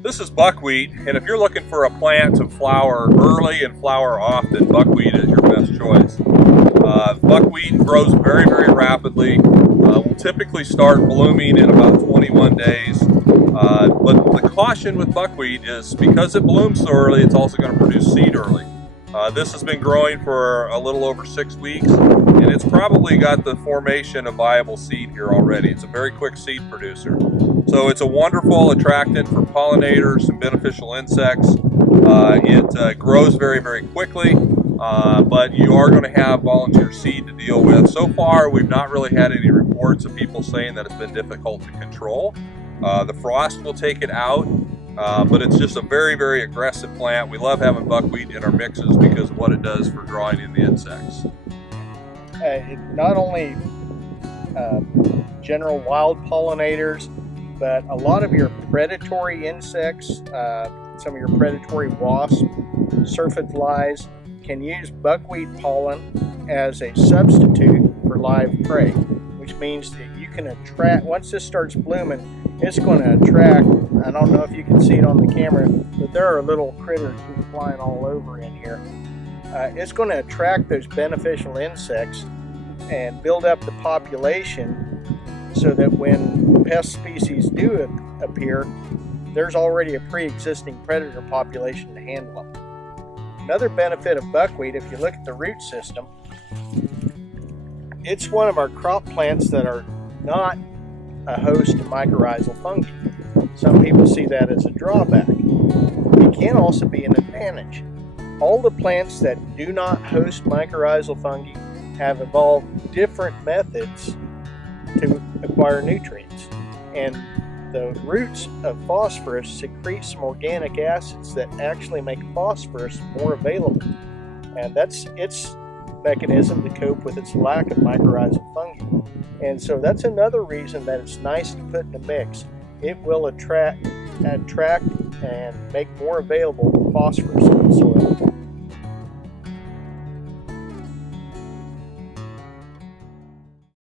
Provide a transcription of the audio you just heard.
This is buckwheat, and if you're looking for a plant to flower early and flower often, buckwheat is your best choice. Buckwheat grows very, very rapidly. Will typically start blooming in about 21 days. But the caution with buckwheat is because it blooms so early, it's also going to produce seed early. This has been growing for a little over 6 weeks, and it's probably got the formation of viable seed here already. It's a very quick seed producer. So it's a wonderful attractant for pollinators and beneficial insects. It grows very, very quickly, but you are going to have volunteer seed to deal with. So far, we've not really had any reports of people saying that it's been difficult to control. The frost will take it out. But it's just a very, very aggressive plant. We love having buckwheat in our mixes because of what it does for drawing in the insects. Not only general wild pollinators, but a lot of your predatory insects, some of your predatory wasps, syrphid flies, can use buckwheat pollen as a substitute for live prey, which means that you can attract, once this starts blooming, it's going to attract, I don't know if you can see it on the camera, but there are little critters just flying all over in here. It's going to attract those beneficial insects and build up the population so that when pest species do appear, there's already a pre-existing predator population to handle them. Another benefit of buckwheat, if you look at the root system, it's one of our crop plants that are not a host to mycorrhizal fungi. Some people see that as a drawback. It can also be an advantage. All the plants that do not host mycorrhizal fungi have evolved different methods to acquire nutrients. And the roots of phosphorus secrete some organic acids that actually make phosphorus more available. And that's its mechanism to cope with its lack of mycorrhizal fungi. And so that's another reason that it's nice to put in the mix. It will attract and make more available phosphorus in the soil.